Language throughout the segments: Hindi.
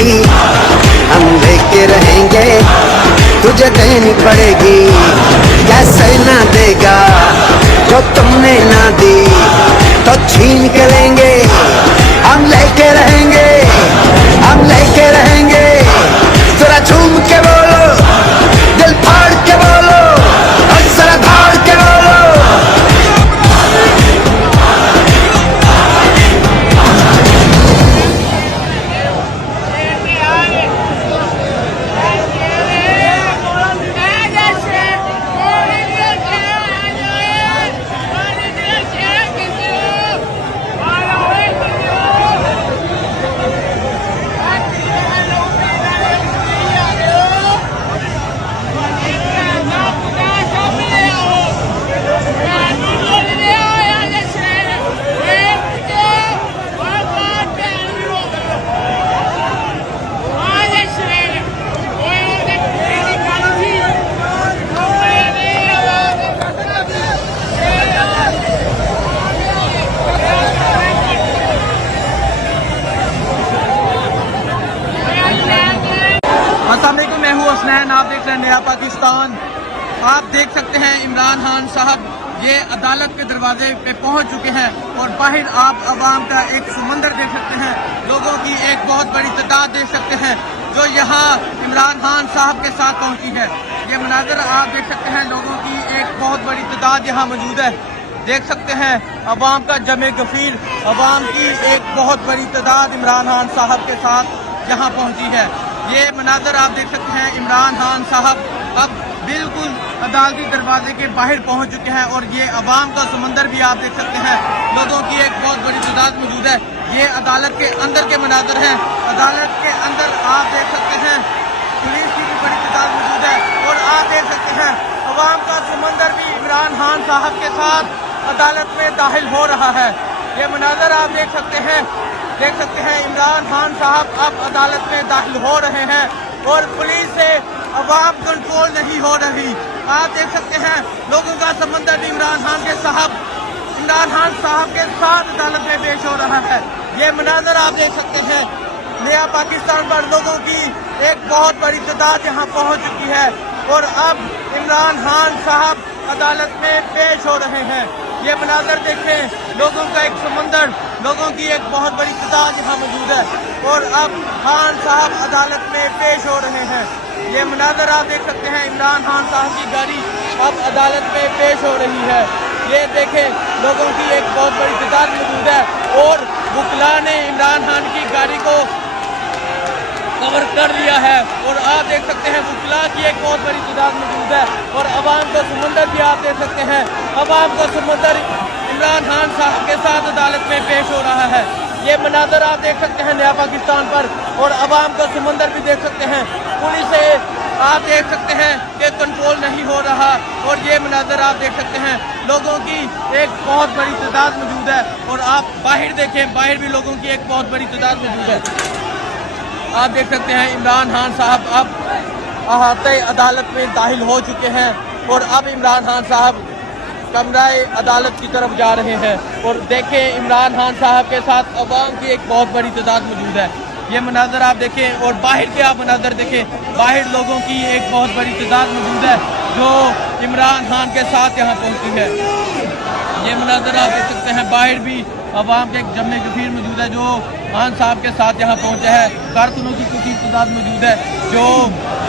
मिलेगी हम लेके रहेंगे, तुझे देनी पड़ेगी, कैसे ना देगा जो तुमने ना दी, तो छीन के लेंगे, हम लेके रहेंगे, हम लेके रहेंगे। जरा झूम के बोलो, दिल फाड़ के बोलो, और जरा धाड़ के बोलो। मैं हूँ हसनैन, आप देख रहे हैं नया पाकिस्तान। आप देख सकते हैं इमरान खान साहब ये अदालत के दरवाजे पे पहुंच चुके हैं और बाहर आप अवाम का एक समंदर देख सकते हैं, लोगों की एक बहुत बड़ी तादाद देख सकते हैं जो यहाँ इमरान खान साहब के साथ पहुंची है। ये मनाजर आप देख सकते हैं, लोगों की एक बहुत बड़ी तादाद यहाँ मौजूद है। देख सकते हैं अवाम का जमे गफीर, अवाम की एक बहुत बड़ी तादाद इमरान खान साहब के साथ यहाँ पहुंची है। ये मनाजर आप देख सकते हैं, इमरान खान साहब अब बिल्कुल अदालती दरवाजे के बाहर पहुंच चुके हैं और ये अवाम का समंदर भी आप देख सकते हैं, लोगों की एक बहुत बड़ी तादाद मौजूद है। ये अदालत के अंदर के मनाजर हैं। अदालत के अंदर आप देख सकते हैं पुलिस की भी बड़ी तादाद मौजूद है और आप देख सकते हैं अवाम का समंदर भी इमरान खान साहब के साथ अदालत में दाखिल हो रहा है। ये मनाजर आप देख सकते हैं इमरान खान साहब अब अदालत में दाखिल हो रहे हैं और पुलिस से अवाम कंट्रोल नहीं हो रही। आप देख सकते हैं लोगों का समंदर भी इमरान खान साहब के साथ अदालत में पेश हो रहा है। ये मनाजर आप देख सकते हैं, नया पाकिस्तान पर लोगों की एक बहुत बड़ी तादाद यहाँ पहुँच चुकी है और अब इमरान खान साहब अदालत में पेश हो रहे हैं। ये मनाजर देखें, लोगों का एक समंदर, लोगों की एक बहुत बड़ी तादाद यहाँ मौजूद है और अब खान साहब अदालत में पेश हो रहे हैं। ये मनाजर आप देख सकते हैं, इमरान खान साहब की गाड़ी अब अदालत में पेश हो रही है। ये देखें, लोगों की एक बहुत बड़ी तादाद मौजूद है और वकला ने इमरान खान की गाड़ी को कवर कर लिया है और आप देख सकते हैं वकला की एक बहुत बड़ी तादाद मौजूद है और अवाम का समंदर भी आप देख सकते हैं। अवाम का समंदर इमरान खान साहब के साथ अदालत में पेश हो रहा है। ये मनाजर आप देख सकते हैं नया पाकिस्तान पर और अवाम का समंदर भी देख सकते हैं। पुलिस से आप देख सकते हैं कि कंट्रोल नहीं हो रहा और ये मनाजर आप देख सकते हैं, लोगों की एक बहुत बड़ी तादाद मौजूद है और आप बाहर देखें, बाहर भी लोगों की एक बहुत बड़ी तादाद मौजूद है। आप देख सकते हैं इमरान खान साहब अब अहाते अदालत में दाखिल हो चुके हैं और अब इमरान खान साहब कमराए अदालत की तरफ जा रहे हैं और देखें इमरान खान साहब के साथ अवाम की एक बहुत बड़ी तादाद मौजूद है। ये मनाजर आप देखें और बाहर के आप मनाजर देखें, बाहर लोगों की एक बहुत बड़ी तादाद मौजूद है जो इमरान खान के साथ यहाँ पहुँची है। ये मनाजर आप देख सकते हैं, बाहर भी अवाम के एक जमे गफीर मौजूद है जो खान साहब के साथ यहाँ पहुँचा है। कारकुनों की कुछ तादाद मौजूद है जो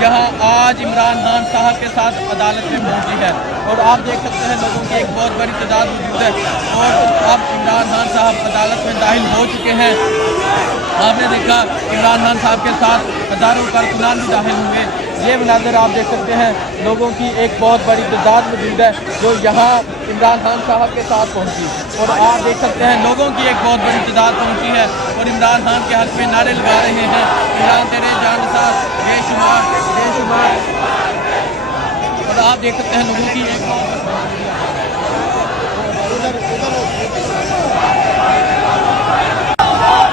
यहाँ आज इमरान खान साहब के साथ अदालत में पहुँची है और आप देख सकते हैं लोगों की एक बहुत बड़ी तादाद मौजूद है और अब इमरान खान साहब अदालत में दाखिल हो चुके हैं। आपने देखा इमरान खान साहब के साथ हज़ारों कारकुनान भी दाखिल हुए। ये मनाजर आप देख सकते हैं, लोगों की एक बहुत बड़ी तादाद मौजूद है जो यहाँ इमरान खान साहब के साथ पहुँची और आप देख सकते हैं लोगों की एक बहुत बड़ी तादाद पहुँची है और इमरान खान के हक़ में नारे लगा रहे हैं, इमरान तेरे जान साहब बेशुमार बेशुमार। और आप देख सकते हैं लोगों की एक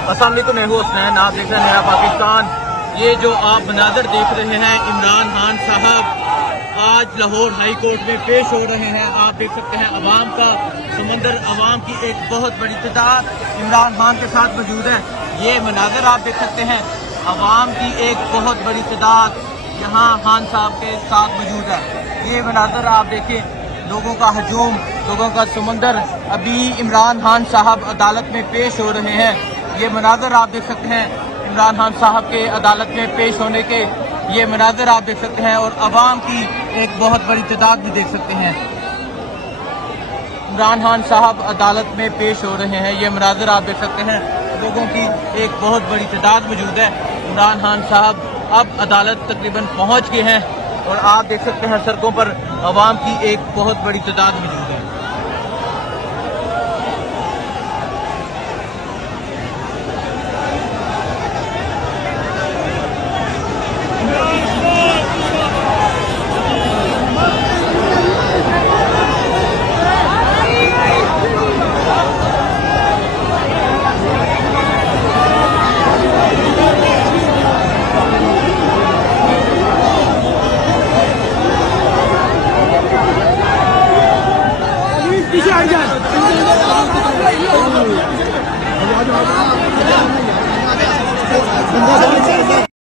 अस्सलाम वालेकुम, मैं हूँ हसनैन, आप देख रहे हैं नया पाकिस्तान। ये जो आप मनाजर देख रहे हैं, इमरान खान साहब आज लाहौर हाई कोर्ट में पेश हो रहे हैं। आप देख सकते हैं अवाम का समंदर, अवाम की एक बहुत बड़ी तादाद इमरान खान के साथ मौजूद है। ये मनाजर आप देख सकते हैं, अवाम की एक बहुत बड़ी तादाद यहाँ खान साहब के साथ मौजूद है। ये मनाजर आप देखें, लोगों का हजूम, लोगों का समुंदर। अभी इमरान खान साहब अदालत में पेश हो रहे हैं। ये मनाजर आप देख सकते हैं, इमरान खान साहब के अदालत में पेश होने के ये मनाजर आप देख सकते हैं, और अवाम की एक बहुत बड़ी तादाद भी देख सकते हैं। इमरान खान साहब अदालत में पेश हो रहे हैं, ये मनाजर आप देख सकते हैं, लोगों की एक बहुत बड़ी तादाद मौजूद है। इमरान खान साहब अब अदालत तकरीबन पहुंच गए हैं, और आप देख सकते हैं सड़कों पर अवाम की एक बहुत बड़ी तादाद मौजूद है। पीछे हट जा।